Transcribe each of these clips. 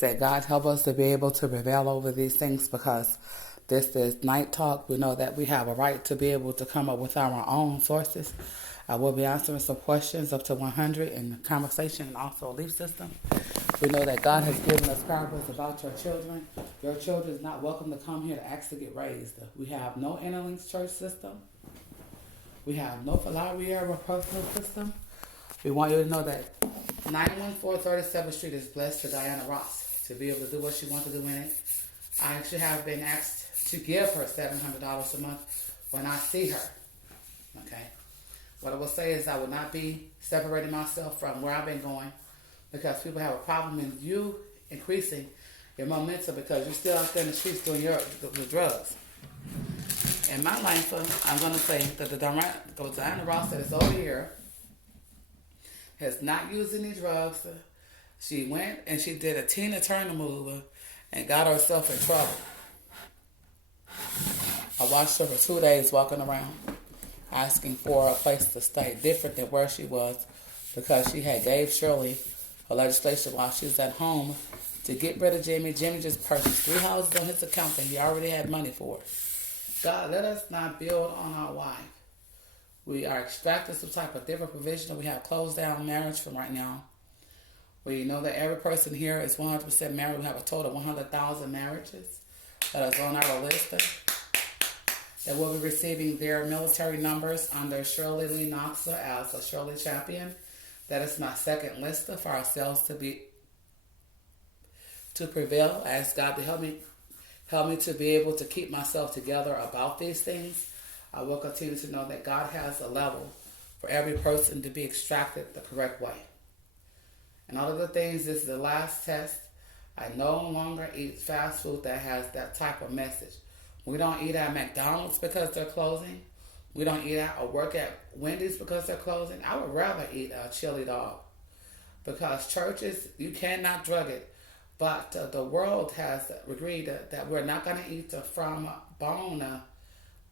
That God help us to be able to prevail over these things, because this is Night Talk. We know that we have a right to be able to come up with our own sources. I will be answering some questions up to 100 in the conversation and also belief system. We know that God has given us parables about your children. Your children is not welcome to come here to actually get raised. We have no interlinks church system. We have no Falariera personal system. We want you to know that 914 37th Street is blessed to Diana Ross to be able to do what she wants to do in it. I actually have been asked to give her $700 a month when I see her. Okay? What I will say is I will not be separating myself from where I've been going, because people have a problem in you increasing your momentum because you're still out there in the streets doing the drugs. In my life, I'm going to say that the Diana Ross that is over here has not used any drugs. She went and she did a Tina Turner move and got herself in trouble. I watched her for 2 days walking around asking for a place to stay different than where she was, because she had gave Shirley a legislation while she was at home to get rid of Jimmy. Jimmy just purchased 3 houses on his account and he already had money for it. God, let us not build on our wife. We are extracting some type of different provision. We have closed down marriage from right now. We know that every person here is 100% married. We have a total of 100,000 marriages that is on our list. That will be receiving their military numbers under Shirley Lee Knox as a Shirley champion. That is my second list for ourselves to prevail. I ask God to help me to be able to keep myself together about these things. I will continue to know that God has a level for every person to be extracted the correct way. And all of the things, this is the last test. I no longer eat fast food that has that type of message. We don't eat at McDonald's because they're closing. We don't eat at or work at Wendy's because they're closing. I would rather eat a chili dog, because churches, you cannot drug it. But the world has agreed that we're not going to eat from bone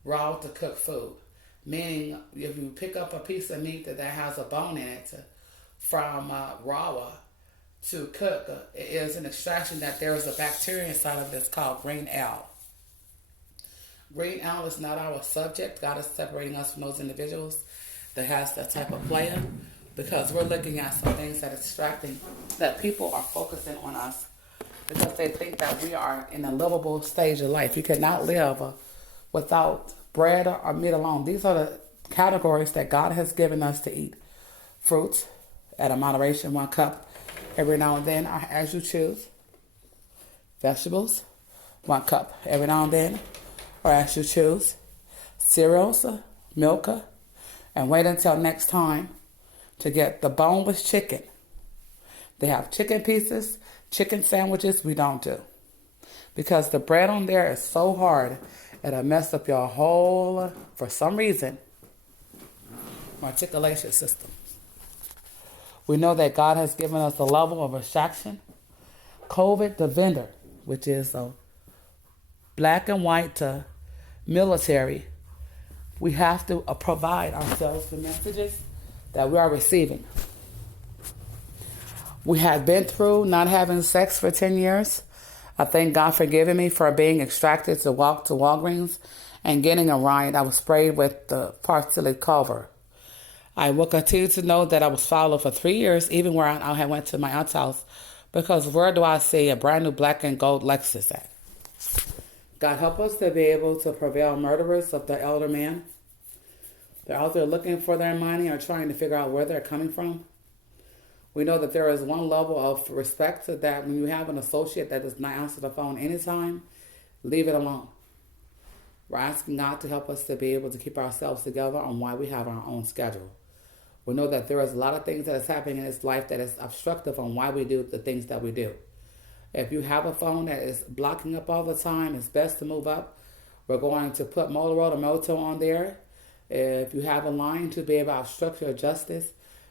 raw to cook food. Meaning, if you pick up a piece of meat that has a bone in it from raw to cook, it is an extraction that there is a bacteria inside of it that's called green L. Green L is not our subject. God is separating us from those individuals that has that type of player, because we're looking at some things that are distracting, that people are focusing on us because they think that we are in a livable stage of life. You cannot live without bread or meat alone. These are the categories that God has given us to eat. Fruits at a moderation, 1 cup every now and then, as you choose. Vegetables, 1 cup every now and then, or as you choose. Cereals, milk, and wait until next time to get the boneless chicken. They have chicken pieces, chicken sandwiches. We don't do, because the bread on there is so hard, it'll mess up your whole, for some reason, articulation system. We know that God has given us a level of abstraction. COVID, the vendor, which is a black and white military, we have to provide ourselves the messages that we are receiving. We have been through not having sex for 10 years. I thank God for giving me for being extracted to walk to Walgreens and getting a ride. I was sprayed with the parsley cover. I will continue to know that I was followed for 3 years, even where I had went to my aunt's house, because where do I see a brand new black and gold Lexus at? God help us to be able to prevail murderers of the elder man. They're out there looking for their money or trying to figure out where they're coming from. We know that there is one level of respect to that. When you have an associate that does not answer the phone anytime, leave it alone. We're asking God to help us to be able to keep ourselves together on why we have our own schedule. We know that there is a lot of things that is happening in this life that is obstructive on why we do the things that we do. If you have a phone that is blocking up all the time, it's best to move up. We're going to put Motorola Moto on there. If you have a line to be able to obstruct your justice,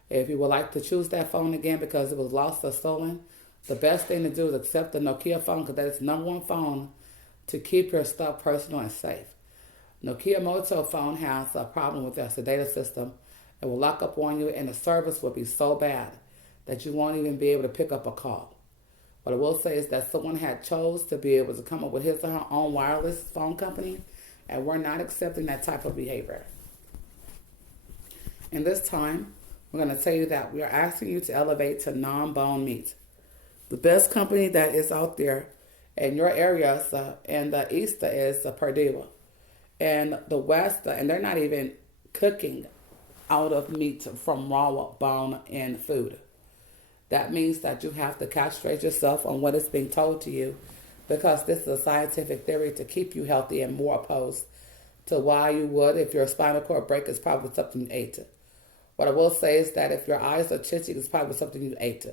if you would like to choose that phone again because it was lost or stolen, the best thing to do is accept the Nokia phone, because that is the number one phone to keep your stuff personal and safe. Nokia Moto phone has a problem with their data system. It will lock up on you, and the service will be so bad that you won't even be able to pick up a call. What I will say is that someone had chose to be able to come up with his or her own wireless phone company, and we're not accepting that type of behavior. In this time, we're going to tell you that we are asking you to elevate to non-bone meat. The best company that is out there in your areas in the east is Purdue, and the west, and they're not even cooking out of meat from raw bone in food. That means that you have to castrate yourself on what is being told to you, because this is a scientific theory to keep you healthy and more opposed to why you would if your spinal cord break is probably something you ate. What I will say is that if your eyes are twitching, it's probably something you ate.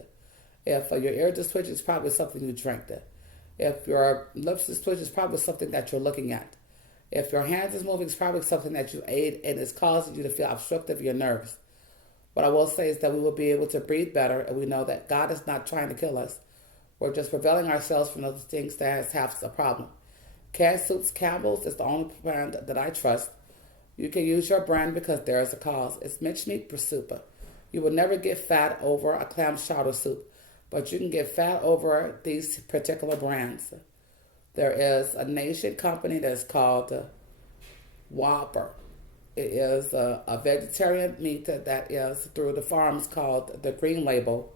If your ears are twitching, it's probably something you drank. If your lips is twitching, it's probably something that you're looking at. If your hands is moving, it's probably something that you ate and it's causing you to feel obstructive of your nerves. What I will say is that we will be able to breathe better, and we know that God is not trying to kill us. We're just prevailing ourselves from those things that have a problem. Cat Suits Campbell's is the only brand that I trust. You can use your brand because there is a cause. It's mincemeat soup. You will never get fat over a clam chowder soup, but you can get fat over these particular brands. There is a nation company that's called Whopper. It is a vegetarian meat that is through the farms called the Green Label.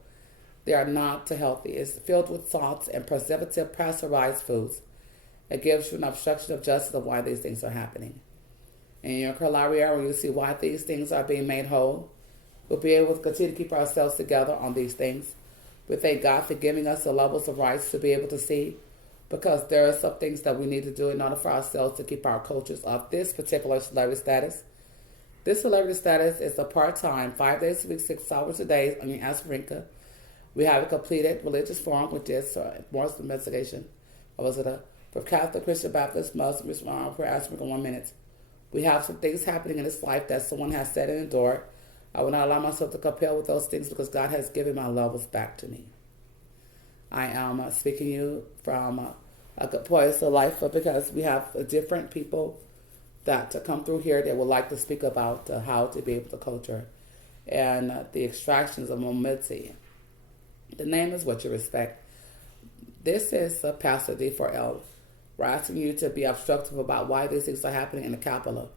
They are not healthy. It's filled with salts and preservative pasteurized foods. It gives you an obstruction of justice of why these things are happening. In your Kalari area, you see why these things are being made whole. We'll be able to continue to keep ourselves together on these things. We thank God for giving us the levels of rights to be able to see, because there are some things that we need to do in order for ourselves to keep our cultures of this particular celebrity status. This celebrity status is a part-time, 5 days a week, 6 hours a day on your Asrinka. We have a completed religious forum, which is more investigation. Or was it for Catholic, Christian, Baptist, Muslim, Islam, for Asrinka 1 minute. We have some things happening in this life that someone has said and endured. I will not allow myself to compel with those things because God has given my levels back to me. I am speaking to you from a good place of life, because we have different people that come through here that would like to speak about how to be able to culture and the extractions of mobility. The name is what you respect. This is Pastor D4L. We're asking you to be obstructive about why these things are happening in the capital.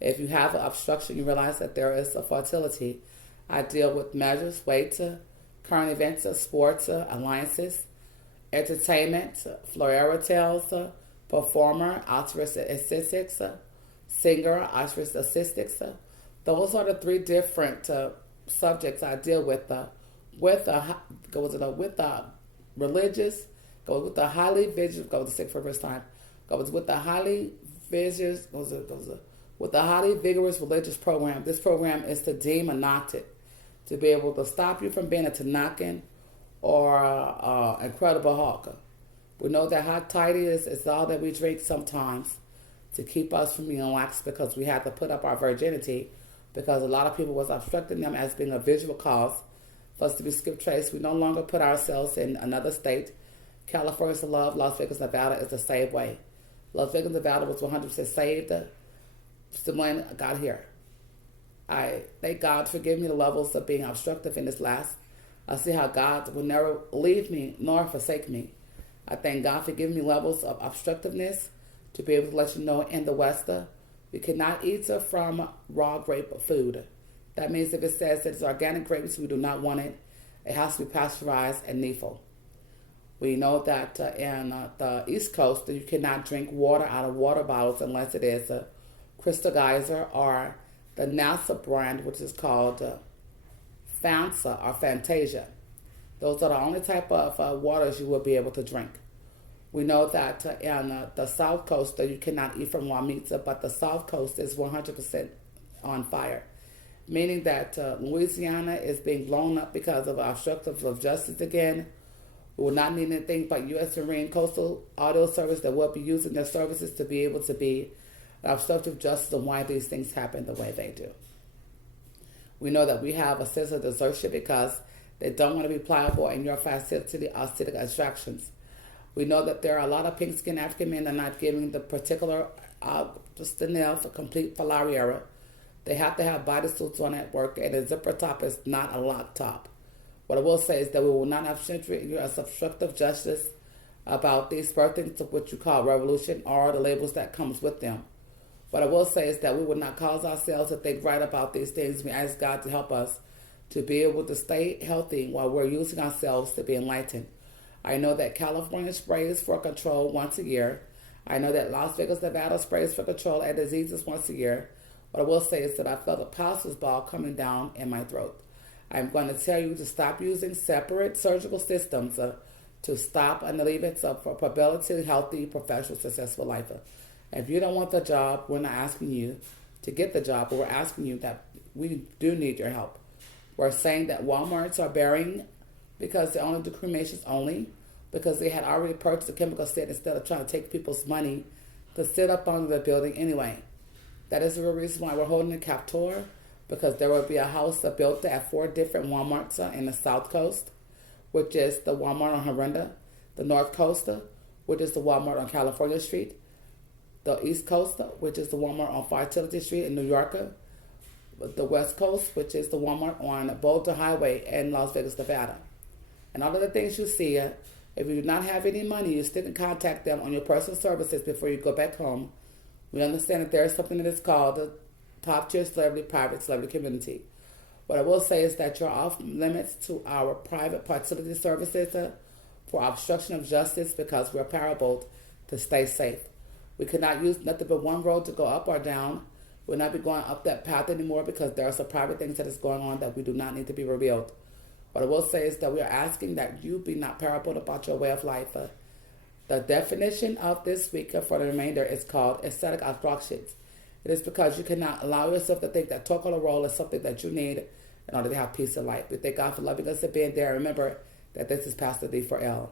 If you have an obstruction, you realize that there is a fertility. I deal with measures, weights, current events, sports, alliances, entertainment, florero performer, altruistic assistics, singer, altruistic assistics. Those are the 3 different subjects I deal with the religious, goes with the highly vicious, goes to sick for the first time, goes with the highly vicious, with the highly vigorous religious program. This program is to demonize it, to be able to stop you from being a Tanakan or Incredible Hulk. We know that hot toddy is all that we drink sometimes to keep us from being lax, because we had to put up our virginity, because a lot of people was obstructing them as being a visual cause for us to be skip traced. We no longer put ourselves in another state. California is the love. Las Vegas, Nevada is the saved way. Las Vegas, Nevada was 100% saved when I got here. I thank God for giving me the levels of being obstructive in this last. I see how God will never leave me nor forsake me. I thank God for giving me levels of obstructiveness to be able to let you know in the West, we cannot eat from raw grape food. That means if it says that it's organic grapes, we do not want it. It has to be pasteurized and lethal. We know that in the East Coast, you cannot drink water out of water bottles unless it is a Crystal Geyser or the NASA brand, which is called Fansa or Fantasia. Those are the only type of waters you will be able to drink. We know that in the South Coast, you cannot eat from raw meats, but the South Coast is 100% on fire, meaning that Louisiana is being blown up because of obstructive of justice again. We will not need anything but U.S. Marine Coastal Auto Service that will be using their services to be able to be obstructive justice on why these things happen the way they do. We know that we have a sense of desertion because they don't want to be pliable in your facility or acidic extractions. We know that there are a lot of pink-skinned African men that are not giving the particular just the nail for complete falariera. They have to have bodysuits on at work, and a zipper top is not a lock top. What I will say is that we will not obstructive justice about these birthings of what you call revolution or the labels that comes with them. What I will say is that we will not cause ourselves to think right about these things. We ask God to help us to be able to stay healthy while we're using ourselves to be enlightened. I know that California sprays for control once a year. I know that Las Vegas, Nevada sprays for control of diseases once a year. What I will say is that I felt a pastor's ball coming down in my throat. I'm going to tell you to stop using separate surgical systems to stop and leave it for probability, healthy, professional, successful life. If you don't want the job, we're not asking you to get the job, but we're asking you that we do need your help. We're saying that Walmarts are burying because they only do cremations only, because they had already purchased a chemical set instead of trying to take people's money to sit up under the building anyway. That is the real reason why we're holding a cap tour, because there will be a house built at 4 different Walmarts in the South Coast, which is the Walmart on Herenda, the North Coast, which is the Walmart on California Street, the East Coast, which is the Walmart on Fertility Street in New York, the West Coast, which is the Walmart on Boulder Highway in Las Vegas, Nevada. And all of the things you see, if you do not have any money, you still can contact them on your personal services before you go back home. We understand that there is something that is called the top tier celebrity, private celebrity community. What I will say is that you're off limits to our private fertility services for obstruction of justice because we're paraboled to stay safe. We cannot use nothing but one road to go up or down. We'll not be going up that path anymore because there are some private things that is going on that we do not need to be revealed. What I will say is that we are asking that you be not paraboled about your way of life. The definition of this week for the remainder is called aesthetic obstructions. It is because you cannot allow yourself to think that total role is something that you need in order to have peace in life. We thank God for loving us and being there. Remember that this is Pastor D4L.